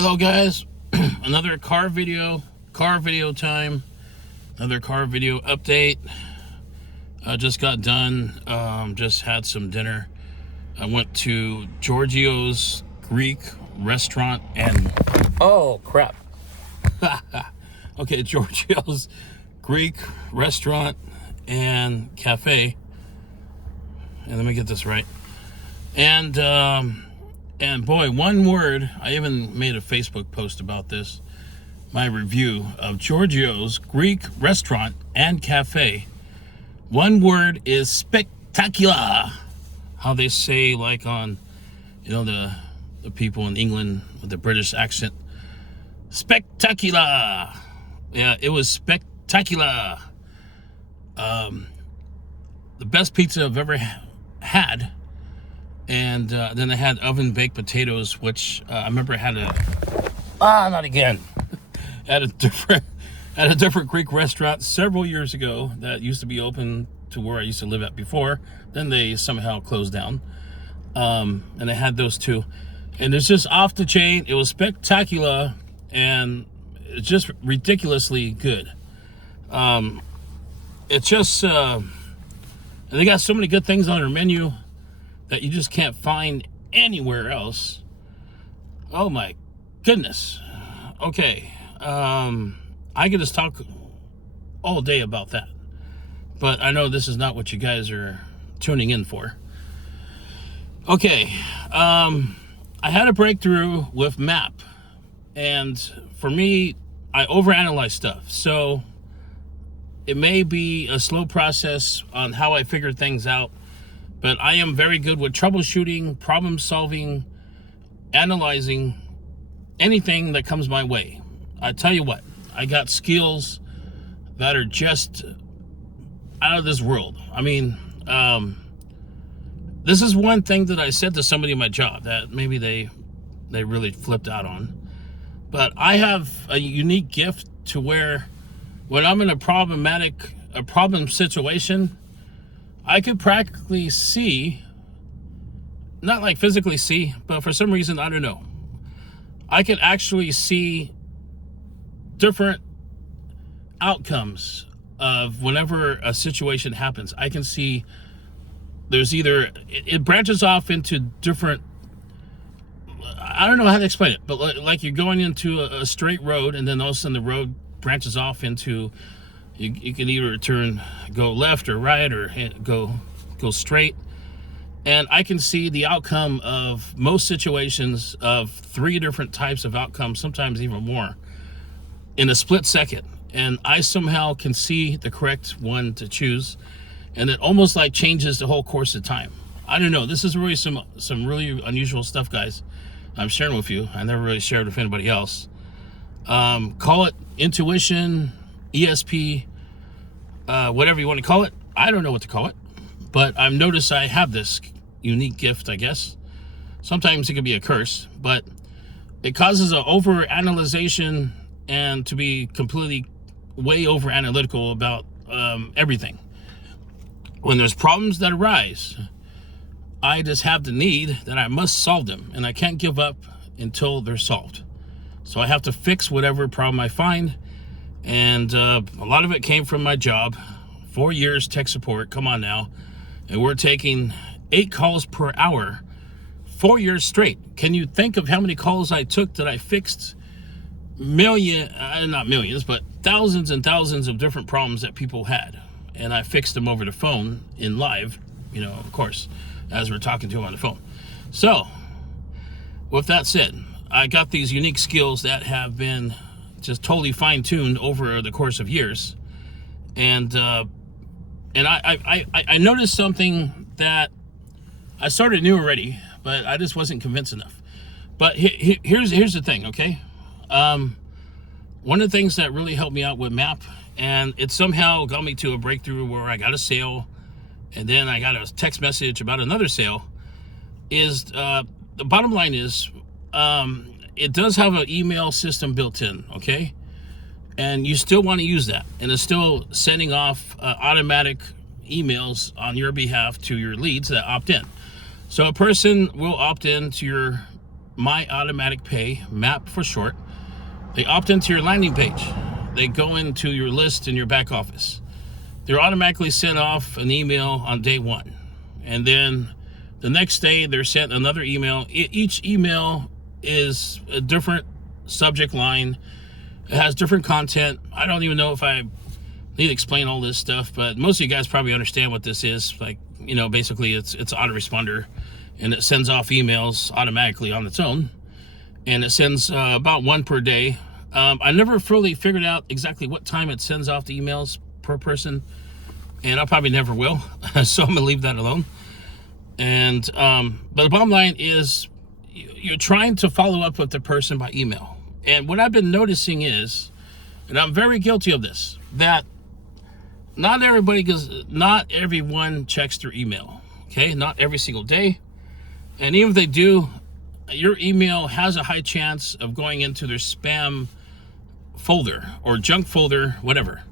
Hello guys, another car video time, another car video update. I just got done, just had some dinner. I went to Giorgio's Greek restaurant and, oh crap. Okay, Giorgio's Greek restaurant and cafe. And let me get this right. And boy, one word, I even made a Facebook post about this, my review of Giorgio's Greek restaurant and cafe. One word is spectacular. How they say, like on, the people in England with the British accent. Spectacular. Yeah, it was spectacular. The best pizza I've ever had. And then they had oven baked potatoes, which I remember had not again. at a different Greek restaurant several years ago that used to be open to where I used to live at before. Then they somehow closed down. And they had those two. And it's just off the chain. It was spectacular and it's just ridiculously good. It's just, and they got so many good things on their menu that you just can't find anywhere else. Oh my goodness. Okay. I could just talk all day about that. But I know this is not what you guys are tuning in for. Okay. I had a breakthrough with M.A.P. And for me, I overanalyze stuff. So it may be a slow process on how I figure things out. But I am very good with troubleshooting, problem solving, analyzing anything that comes my way. I tell you what, I got skills that are just out of this world. I mean, this is one thing that I said to somebody in my job that maybe they really flipped out on. But I have a unique gift to where when I'm in a problem situation, I could practically see, not like physically see, but for some reason, I don't know. I could actually see different outcomes of whenever a situation happens. I can see there's either, it branches off into different, I don't know how to explain it, but like you're going into a straight road and then all of a sudden the road branches off into, you can either go left or right or go straight. And I can see the outcome of most situations of 3 different types of outcomes, sometimes even more, in a split second. And I somehow can see the correct one to choose. And it almost like changes the whole course of time. I don't know. This is really some really unusual stuff, guys. I'm sharing with you. I never really shared with anybody else. Call it intuition, ESP, whatever you want to call it. I don't know what to call it, but I've noticed I have this unique gift, I guess. Sometimes it can be a curse, but it causes an over-analyzation and to be completely way over-analytical about everything. When there's problems that arise, I just have the need that I must solve them, and I can't give up until they're solved. So I have to fix whatever problem I find. And a lot of it came from my job. 4 years tech support, come on now. And we're taking 8 calls per hour, 4 years straight. Can you think of how many calls I took that I fixed? Not millions, but thousands and thousands of different problems that people had. And I fixed them over the phone in live, of course, as we're talking to them on the phone. So, with that said, I got these unique skills that have been just totally fine-tuned over the course of years. And I noticed something that I sort of knew already, but I just wasn't convinced enough. But here's the thing, okay? One of the things that really helped me out with M.A.P, and it somehow got me to a breakthrough where I got a sale, and then I got a text message about another sale, is the bottom line is, it does have an email system built in, okay? And you still want to use that. And it's still sending off automatic emails on your behalf to your leads that opt in. So a person will opt in to your My Automatic Pay, MAP for short. They opt into your landing page. They go into your list in your back office. They're automatically sent off an email on day one. And then the next day, they're sent another email. Each email is a different subject line. It has different content. I don't even know if I need to explain all this stuff, but most of you guys probably understand what this is. Like, basically it's autoresponder, and it sends off emails automatically on its own. And it sends about one per day. I never fully figured out exactly what time it sends off the emails per person, and I probably never will. So I'm gonna leave that alone. And but the bottom line is, you're trying to follow up with the person by email. And what I've been noticing is, and I'm very guilty of this, that not everyone checks their email. Okay, not every single day. And even if they do, your email has a high chance of going into their spam folder or junk folder, whatever.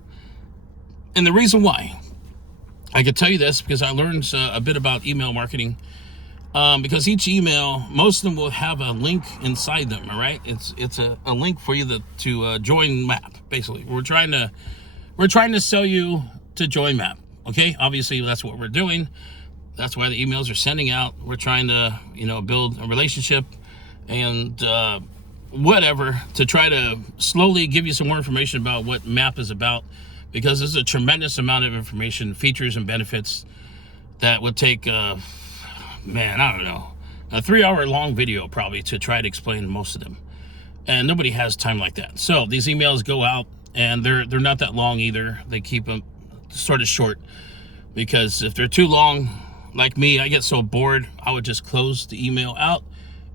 And the reason why, I could tell you this because I learned a bit about email marketing. Because each email, most of them will have a link inside them. All right, it's a link for you to join M.A.P. Basically, we're trying to sell you to join M.A.P. Okay, obviously that's what we're doing. That's why the emails are sending out. We're trying to build a relationship and whatever, to try to slowly give you some more information about what M.A.P. is about, because there's a tremendous amount of information, features, and benefits that would take I don't know, a 3-hour long video probably to try to explain most of them. And nobody has time like that. So these emails go out, and they're not that long either. They keep them sort of short, because if they're too long, like me, I get so bored, I would just close the email out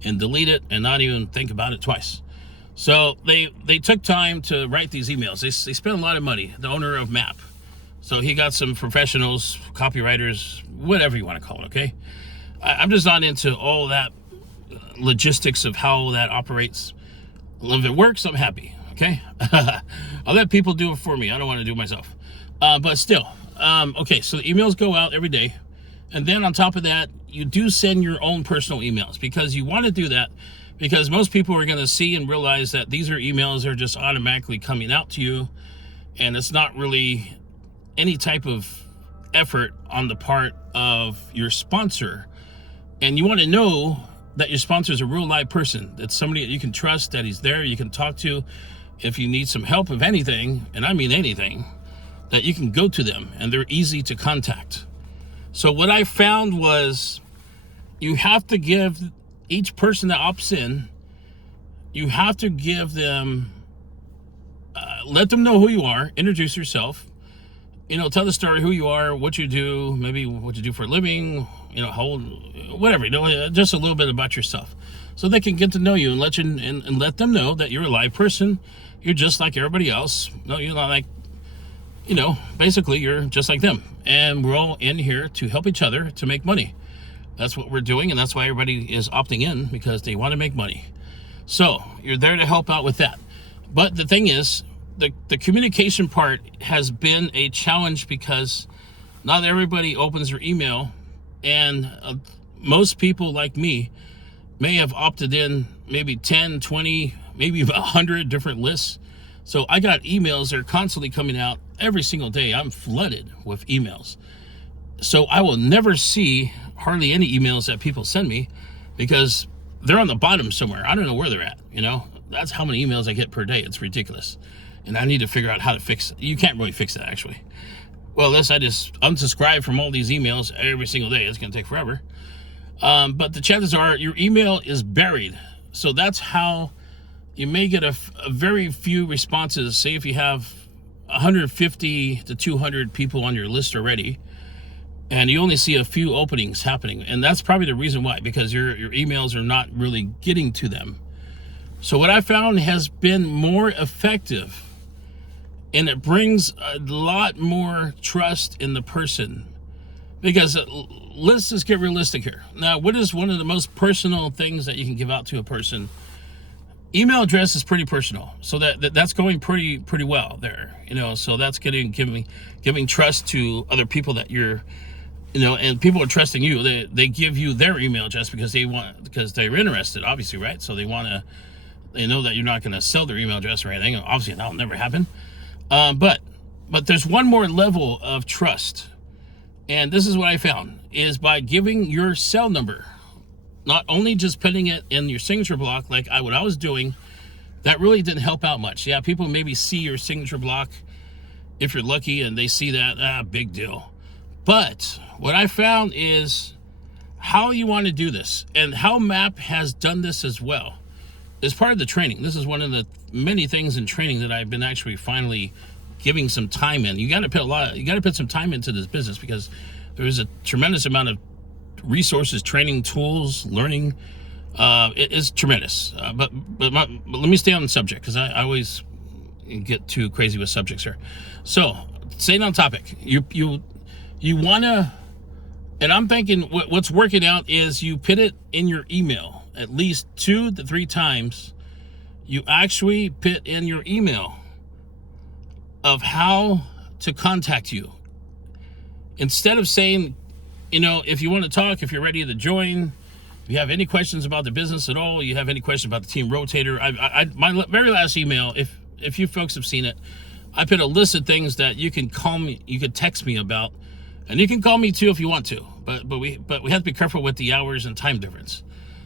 and delete it and not even think about it twice. So they took time to write these emails. They spent a lot of money, the owner of M.A.P. So he got some professionals, copywriters, whatever you want to call it, okay? I'm just not into all that logistics of how that operates. If it works, I'm happy, okay? I'll let people do it for me. I don't want to do it myself. But still, okay, so the emails go out every day. And then on top of that, you do send your own personal emails, because you want to do that, because most people are going to see and realize that these are emails that are just automatically coming out to you, and it's not really any type of effort on the part of your sponsor. And you want to know that your sponsor is a real live person, that's somebody that you can trust, that he's there, you can talk to if you need some help of anything, and I mean anything, that you can go to them and they're easy to contact. So what I found was, you have to give each person that opts in, you have to give them, let them know who you are, introduce yourself, tell the story, who you are, what you do, maybe what you do for a living, how old, whatever, just a little bit about yourself, so they can get to know you and let them know that you're a live person. You're just like everybody else. No, you're not like, basically you're just like them. And we're all in here to help each other to make money. That's what we're doing, and that's why everybody is opting in, because they want to make money. So you're there to help out with that. But the thing is, the communication part has been a challenge, because not everybody opens their email, and most people like me may have opted in maybe 10, 20, maybe 100 different lists. So I got emails that are constantly coming out every single day. I'm flooded with emails. So I will never see hardly any emails that people send me, because they're on the bottom somewhere. I don't know where they're at, That's how many emails I get per day. It's ridiculous. And I need to figure out how to fix it. You can't really fix that, actually. Well, unless I just unsubscribe from all these emails every single day. It's going to take forever. But the chances are your email is buried. So that's how you may get a very few responses. Say if you have 150 to 200 people on your list already, and you only see a few openings happening. And that's probably the reason why, because your emails are not really getting to them. So what I found has been more effective, and it brings a lot more trust in the person, because let's just get realistic here. Now, what is one of the most personal things that you can give out to a person? Email address is pretty personal, so that's going pretty well there, so that's giving trust to other people that you're and people are trusting you. They give you their email address because they're interested, obviously, right? So they know that you're not going to sell their email address or anything. Obviously, that'll never happen. But there's one more level of trust, and this is what I found is by giving your cell number, not only just putting it in your signature block like what I was doing. That really didn't help out much. Yeah, people maybe see your signature block if you're lucky and they see that, big deal. But what I found is how you want to do this, and how MAP has done this as well is part of the training. This is one of the many things in training that I've been actually finally giving some time in. You got to put some time into this business because there is a tremendous amount of resources, training, tools, learning. It is tremendous. But let me stay on the subject because I always get too crazy with subjects here. So staying on topic, you want to, and I'm thinking what's working out is you put it in your email at least 2 to 3 times. You actually put in your email of how to contact you. Instead of saying, if you want to talk, if you're ready to join, if you have any questions about the business at all, you have any questions about the team rotator, my very last email, if you folks have seen it, I put a list of things that you can call me, you can text me about, and you can call me too if you want to. But we have to be careful with the hours and time difference.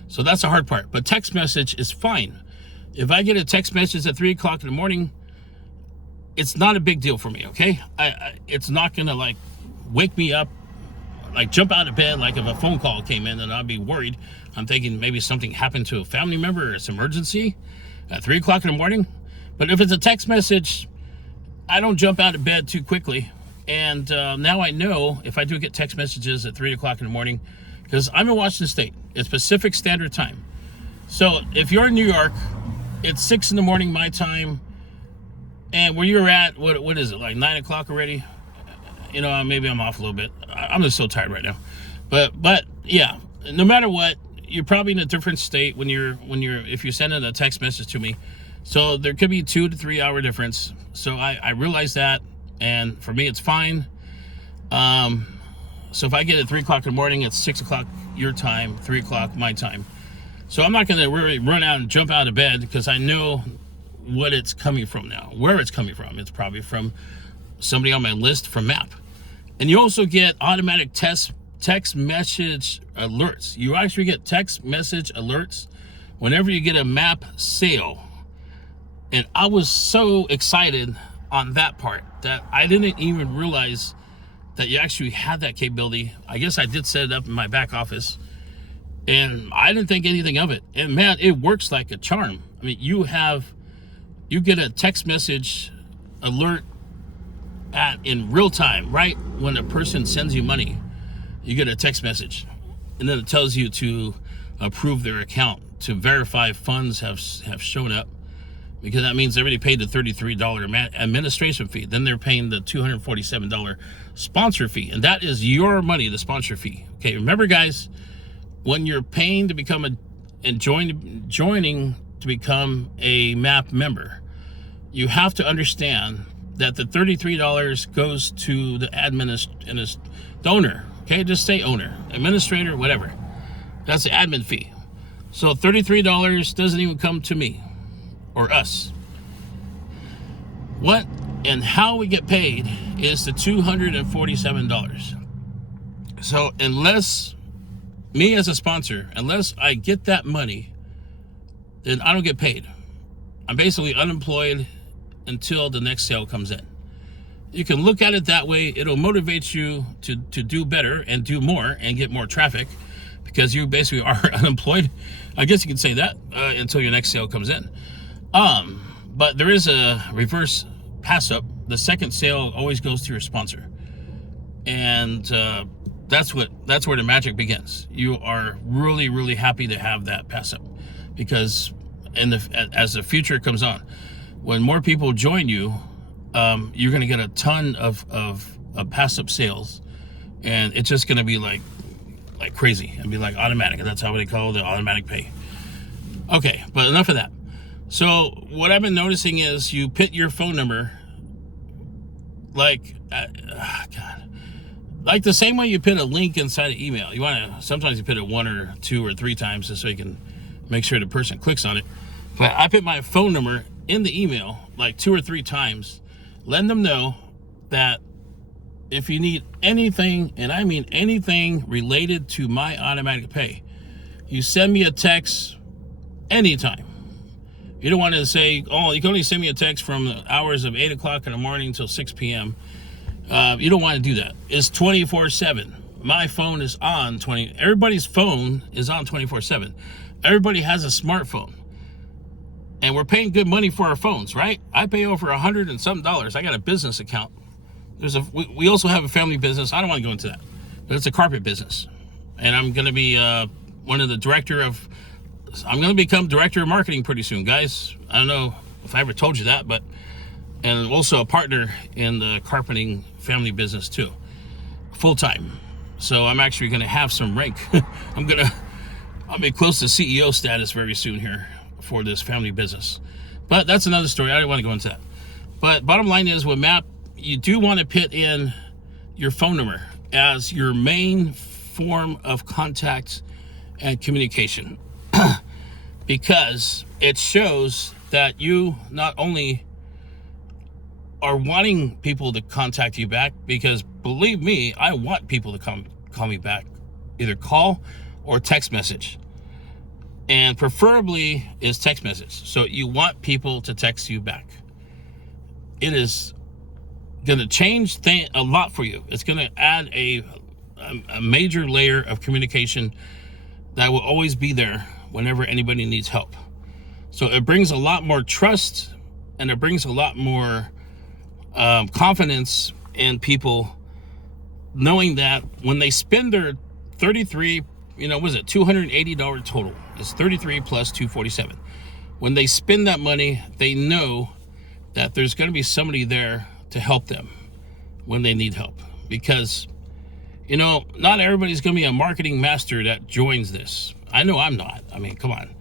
So that's the hard part. But text message is fine. If I get a text message at 3 o'clock in the morning, it's not a big deal for me. Okay, it's not gonna wake me up, jump out of bed like if a phone call came in, and I'd be worried. I'm thinking maybe something happened to a family member or it's an emergency at 3 o'clock in the morning. But if it's a text message, I don't jump out of bed too quickly. And now I know if I do get text messages at 3 o'clock in the morning, because I'm in Washington State, it's Pacific Standard Time. So if you're in New York, it's 6 in the morning my time. And where you're at, what is it, 9 o'clock already? Maybe I'm off a little bit. I'm just so tired right now. But yeah, no matter what, you're probably in a different state if you're sending a text message to me. So there could be 2 to 3 hour difference. So I realize that, and for me it's fine. So if I get it at 3 o'clock in the morning, it's 6 o'clock your time, 3 o'clock my time. So I'm not going to really run out and jump out of bed because I know what it's coming from now, where it's coming from. It's probably from somebody on my list from MAP. And you also get automatic text message alerts. You actually get text message alerts whenever you get a MAP sale. And I was so excited on that part that I didn't even realize that you actually had that capability. I guess I did set it up in my back office, and I didn't think anything of it. And man, it works like a charm. I mean, you get a text message alert in real time, right when a person sends you money. You get a text message, and then it tells you to approve their account, to verify funds have shown up, because that means they already paid the $33 administration fee. Then they're paying the $247 sponsor fee, and that is your money, the sponsor fee. Okay, remember guys, when you're paying to become joining to become a MAP member, you have to understand that the $33 goes to the owner. Okay, just say owner, administrator, whatever. That's the admin fee. So $33 doesn't even come to me or us. What and how we get paid is the $247. So unless me as a sponsor, unless I get that money, then I don't get paid. I'm basically unemployed until the next sale comes in. You can look at it that way. It'll motivate you to do better and do more and get more traffic, because you basically are unemployed. I guess you could say that until your next sale comes in. But there is a reverse pass up. The second sale always goes to your sponsor, and that's where the magic begins. You are really, really happy to have that pass up, because as the future comes on, when more people join you, you're going to get a ton of pass up sales, and it's just going to be like crazy. It'll be like automatic, and that's how they call it, the automatic pay. Okay, but enough of that. So what I've been noticing is you put your phone number, God, like the same way you put a link inside an email. You want to, sometimes you put it 1 or 2 or 3 times just so you can make sure the person clicks on it. But I put my phone number in the email like 2 or 3 times, letting them know that if you need anything, and I mean anything related to my automatic pay, you send me a text anytime. You don't want to say, oh, you can only send me a text from the hours of 8 o'clock in the morning until 6 p.m. You don't want to do that. It's 24/7. My phone is on everybody's phone is on 24/7. Everybody has a smartphone. And we're paying good money for our phones, right? I pay over $100 and some dollars. I got a business account. We also have a family business. I don't want to go into that, but it's a carpet business. And I'm going to be I'm going to become director of marketing pretty soon, guys. I don't know if I ever told you that, and also a partner in the carpeting family business too, full time. So I'm actually going to have some rank. I'll be close to CEO status very soon here for this family business. But that's another story. I don't want to go into that. But bottom line is, with MAP, you do want to put in your phone number as your main form of contact and communication, because it shows that you not only are wanting people to contact you back, because believe me, I want people to call me back, either call or text message, and preferably is text message. So you want people to text you back. It is going to change a lot for you. It's going to add a major layer of communication that will always be there whenever anybody needs help. So it brings a lot more trust, and it brings a lot more confidence in people, knowing that when they spend their $280 total. It's 33 plus 247. When they spend that money, they know that there's going to be somebody there to help them when they need help. Because, not everybody's going to be a marketing master that joins this. I know I'm not. I mean, come on.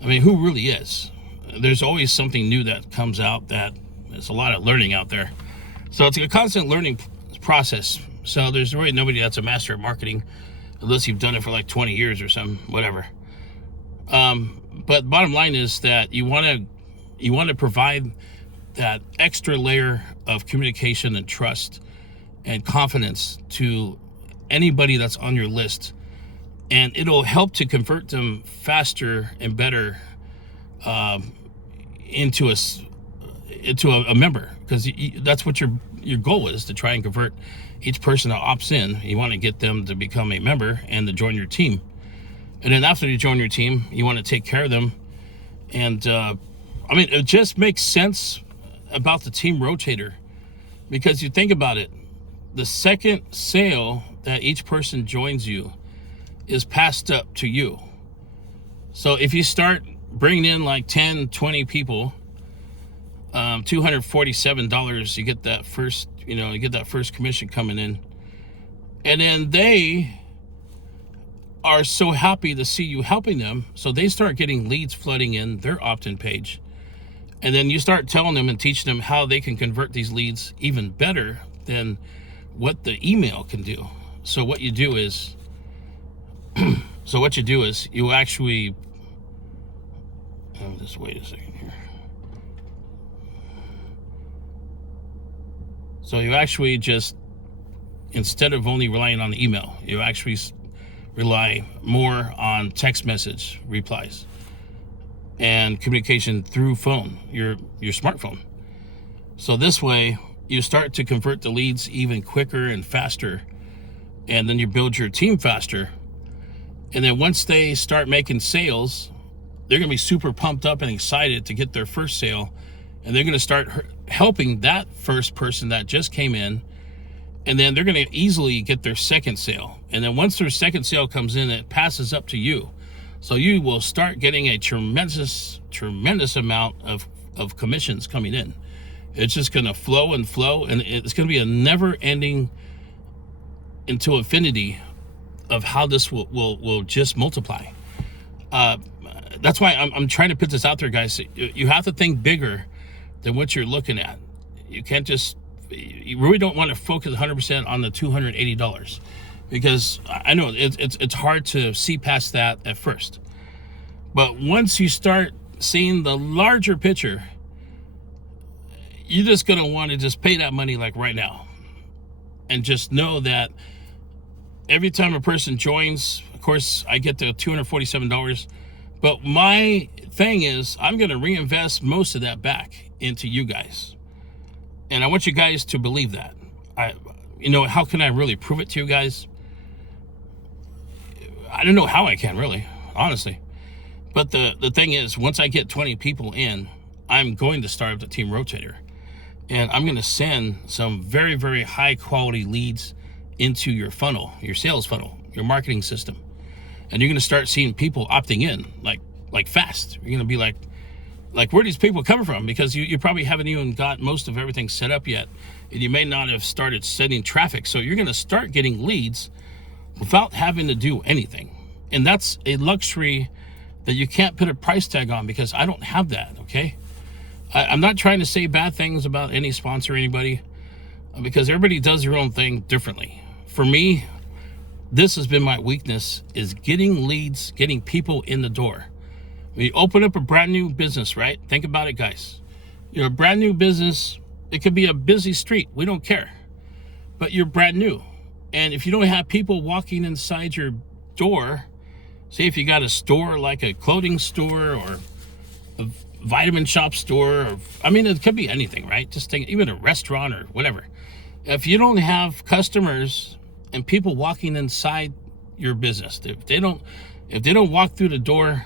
I mean, who really is? There's always something new that comes out. That there's a lot of learning out there. So it's a constant learning process. So there's really nobody that's a master of marketing, unless you've done it for like 20 years or some whatever. But bottom line is that you want to provide that extra layer of communication and trust and confidence to anybody that's on your list, and it'll help to convert them faster and better into a member, because that's what your goal is, to try and convert each person that opts in. You want to get them to become a member and to join your team. And then after you join your team, you want to take care of them. And it just makes sense about the team rotator, because you think about it, the second sale that each person joins you is passed up to you. So if you start bringing in like 10, 20 people, $247, you get that first commission coming in. And then they are so happy to see you helping them, so they start getting leads flooding in their opt-in page. And then you start telling them and teaching them how they can convert these leads even better than what the email can do. So what you do is you actually, just wait a second here. So you actually just, instead of only relying on the email, you actually rely more on text message replies and communication through phone, your smartphone. So this way you start to convert the leads even quicker and faster, and then you build your team faster. And then once they start making sales, they're going to be super pumped up and excited to get their first sale, and they're going to start helping that first person that just came in, and then they're going to easily get their second sale. And then once their second sale comes in, it passes up to you. So you will start getting a tremendous amount of commissions coming in. It's just going to flow and flow, and it's going to be a never-ending into infinity of how this will just multiply. That's why I'm trying to put this out there, guys. You have to think bigger than what you're looking at. You can't just you really don't want to focus 100% on the $280, because I know it's hard to see past that at first. But once you start seeing the larger picture, you're just going to want to just pay that money like right now. And just know that every time a person joins, of course, I get the $247. But my thing is, I'm going to reinvest most of that back into you guys. And I want you guys to believe that. How can I really prove it to you guys? I don't know how I can, really, honestly. But the thing is, once I get 20 people in, I'm going to start up the team rotator. And I'm going to send some very, very high quality leads into your funnel, your sales funnel, your marketing system. And you're going to start seeing people opting in like fast. You're going to be like, where are these people coming from? Because you probably haven't even got most of everything set up yet. And you may not have started sending traffic. So you're going to start getting leads without having to do anything. And that's a luxury that you can't put a price tag on, because I don't have that, okay? I'm not trying to say bad things about any sponsor or anybody, because everybody does their own thing differently. For me, this has been my weakness, is getting leads, getting people in the door. When you open up a brand new business, right? Think about it, guys. You're a brand new business. It could be a busy street. We don't care. But you're brand new. And if you don't have people walking inside your door, say if you got a store like a clothing store or a vitamin shop store, or it could be anything, right? Just think, even a restaurant or whatever. If you don't have customers and people walking inside your business, if they don't walk through the door,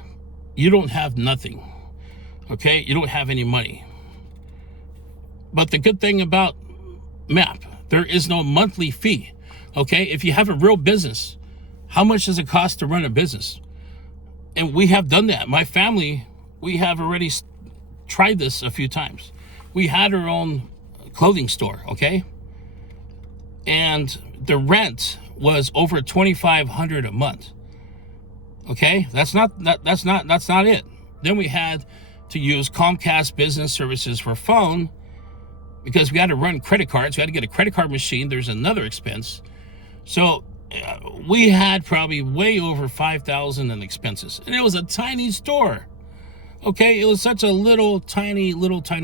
you don't have nothing, okay? You don't have any money. But the good thing about M.A.P, there is no monthly fee, okay? If you have a real business, how much does it cost to run a business? And we have done that. My family, we have already tried this a few times. We had our own clothing store, okay? And the rent was over $2,500 a month. Okay, that's not it. Then we had to use Comcast Business Services for phone, because we had to run credit cards. We had to get a credit card machine. There's another expense. So we had probably way over $5,000 in expenses, and it was a tiny store. Okay, it was such a little tiny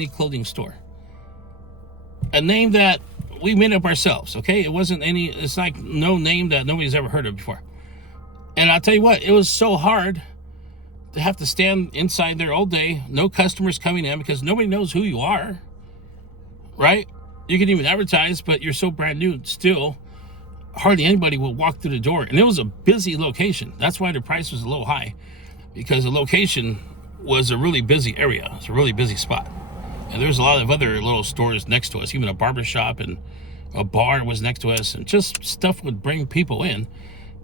clothing store. A name that we made up ourselves. Okay, it's like no name that nobody's ever heard of before. And I'll tell you what, it was so hard to have to stand inside there all day, no customers coming in, because nobody knows who you are, right? You can even advertise, but you're so brand new still, hardly anybody will walk through the door. And it was a busy location. That's why the price was a little high, because the location was a really busy area. It's a really busy spot. And there's a lot of other little stores next to us, even a barber shop and a bar was next to us, and just stuff would bring people in.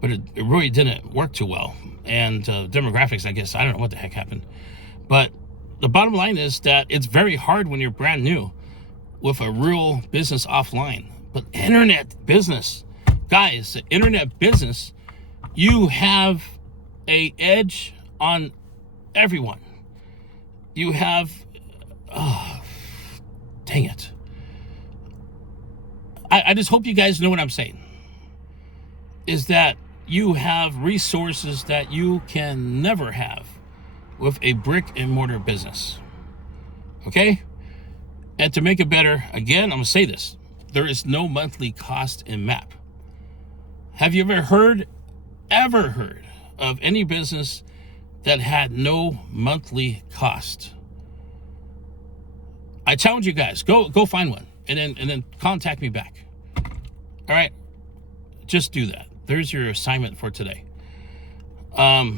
But it really didn't work too well. And demographics, I guess, I don't know what the heck happened. But the bottom line is that it's very hard when you're brand new with a real business offline. But internet business, guys, the internet business, you have an edge on everyone. You have, dang it. I just hope you guys know what I'm saying. Is that you have resources that you can never have with a brick and mortar business. Okay? And to make it better, again, I'm going to say this. There is no monthly cost in M.A.P. Have you ever heard of any business that had no monthly cost? I challenge you guys, go find one and then contact me back. All right? Just do that. There's your assignment for today. I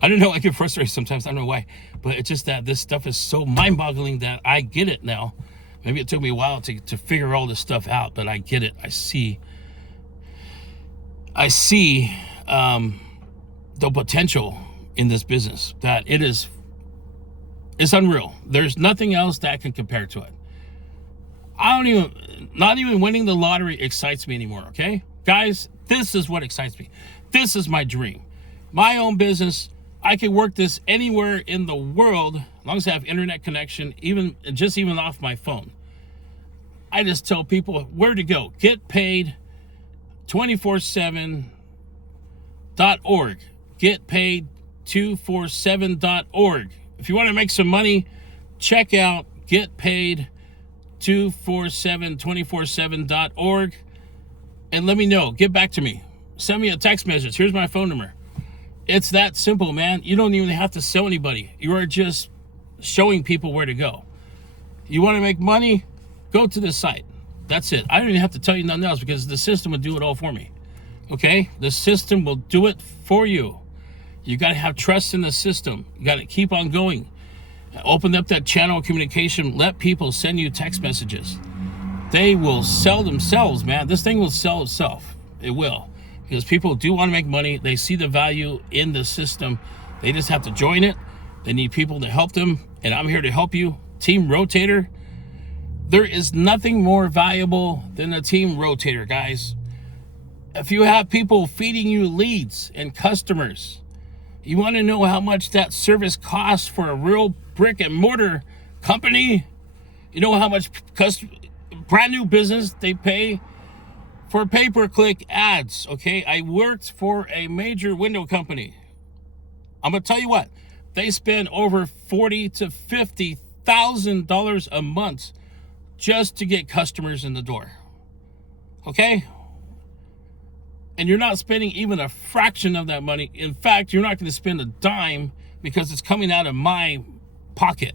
don't know, I get frustrated sometimes. I don't know why. But it's just that this stuff is so mind-boggling that I get it now. Maybe it took me a while to figure all this stuff out, but I get it. I see the potential in this business, that it's unreal. There's nothing else that can compare to it. Not even winning the lottery excites me anymore, okay? Guys, this is what excites me. This is my dream. My own business. I can work this anywhere in the world as long as I have internet connection, even off my phone. I just tell people where to go. GetPaid247.org. GetPaid247.org. If you want to make some money, check out GetPaid247.org and let me know. Get back to me. Send me a text message. Here's my phone number. It's that simple, man. You don't even have to sell anybody. You are just showing people where to go. You want to make money? Go to this site. That's it. I don't even have to tell you nothing else because the system will do it all for me. Okay? The system will do it for you. You got to have trust in the system. You got to keep on going. Open up that channel of communication. Let people send you text messages. They will sell themselves, man. This thing will sell itself. It will. Because people do want to make money. They see the value in the system. They just have to join it. They need people to help them. And I'm here to help you. Team Rotator. There is nothing more valuable than a team rotator, guys. If you have people feeding you leads and customers, you want to know how much that service costs for a real brick and mortar company? You know how much brand new business they pay for pay-per-click ads, okay? I worked for a major window company. I'm going to tell you what. They spend over $40,000 to $50,000 a month just to get customers in the door. Okay? And you're not spending even a fraction of that money. In fact, you're not going to spend a dime because it's coming out of my pocket.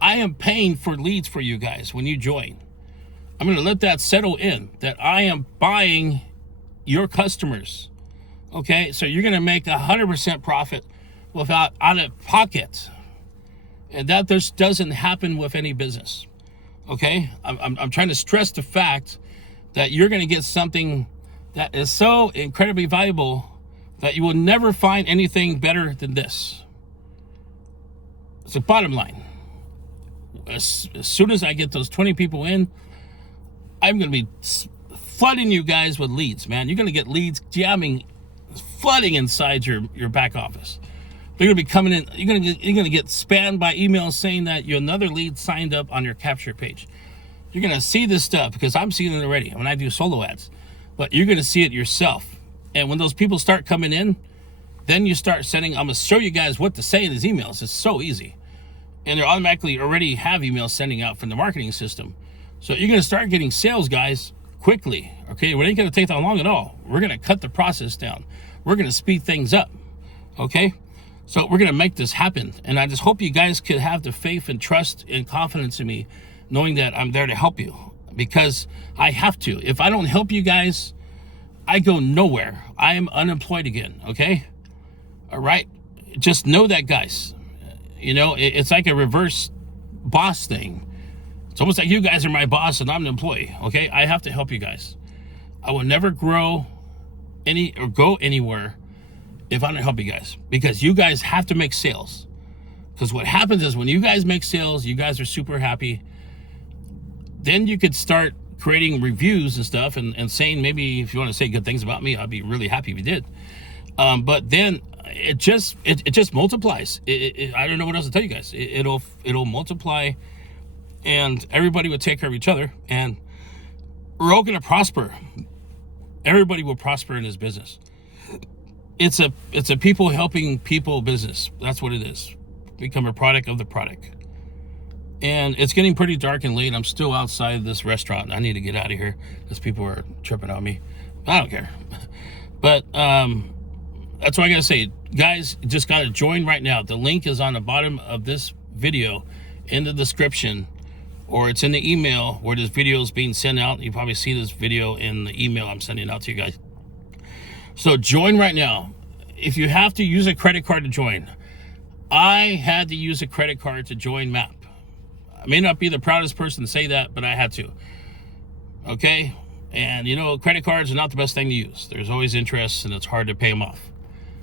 I am paying for leads for you guys when you join. I'm going to let that settle in, that I am buying your customers. Okay? So you're going to make 100% profit without out of pocket. And that just doesn't happen with any business. Okay, I'm trying to stress the fact that you're going to get something that is so incredibly valuable that you will never find anything better than this. It's the bottom line. As soon as I get those 20 people in, I'm going to be flooding you guys with leads, man. You're going to get leads jamming, flooding inside your back office. They're going to be coming in. You're going to get spammed by emails saying that you're another lead signed up on your capture page. You're going to see this stuff because I'm seeing it already when I do solo ads. But you're going to see it yourself. And when those people start coming in, then you start sending. I'm going to show you guys what to say in these emails. It's so easy. And they automatically already have emails sending out from the marketing system. So you're going to start getting sales, guys, quickly. Okay, it ain't going to take that long at all. We're going to cut the process down. We're going to speed things up. Okay? So we're going to make this happen. And I just hope you guys could have the faith and trust and confidence in me, knowing that I'm there to help you. Because I have to. If I don't help you guys, I go nowhere. I am unemployed again, okay? All right? Just know that, guys. You know, it's like a reverse boss thing. It's almost like you guys are my boss and I'm an employee, okay? I have to help you guys. I will never grow or go anywhere if I don't help you guys, because you guys have to make sales. Because what happens is when you guys make sales, you guys are super happy. Then you could start creating reviews and stuff and saying, maybe if you want to say good things about me, I'd be really happy if you did. But then it just multiplies. I don't know what else to tell you guys. It'll multiply, and everybody will take care of each other, and we're all going to prosper. Everybody will prosper in this business. It's a people helping people business. That's what it is. Become a product of the product. And it's getting pretty dark and late. I'm still outside this restaurant. I need to get out of here because people are tripping on me. I don't care. But that's what I gotta say. Guys, just gotta join right now. The link is on the bottom of this video in the description, or it's in the email where this video is being sent out. You probably see this video in the email I'm sending out to you guys. So join right now. If you have to use a credit card to join, I had to use a credit card to join M.A.P. I may not be the proudest person to say that, but I had to. Okay? And you know, credit cards are not the best thing to use. There's always interest and it's hard to pay them off.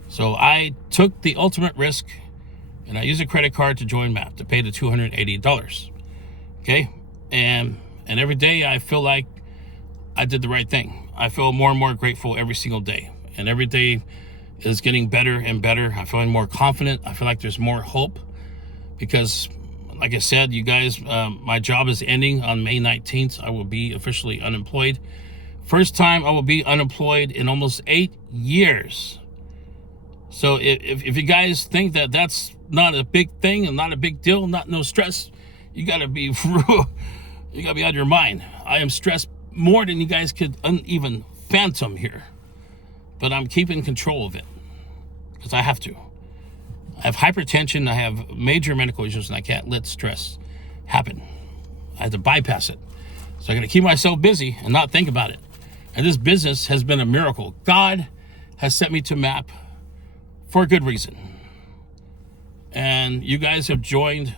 So I took the ultimate risk and I used a credit card to join M.A.P. to pay the $280. Okay? And every day I feel like I did the right thing. I feel more and more grateful every single day. And every day is getting better and better. I'm feeling more confident. I feel like there's more hope because like I said, you guys, my job is ending on May 19th. I will be officially unemployed. First time I will be unemployed in almost 8 years. So if you guys think that that's not a big thing and not a big deal, no stress, you gotta be you gotta be out of your mind. I am stressed more than you guys could even phantom here, but I'm keeping control of it because I have to. I have hypertension, I have major medical issues, and I can't let stress happen. I have to bypass it. So I gotta keep myself busy and not think about it. And this business has been a miracle. God has sent me to MAP for a good reason. And you guys have joined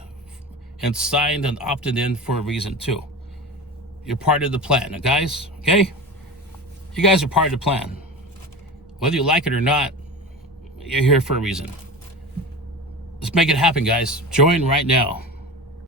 and signed and opted in for a reason too. You're part of the plan, guys, okay? You guys are part of the plan. Whether you like it or not, you're here for a reason. Let's make it happen, guys. Join right now.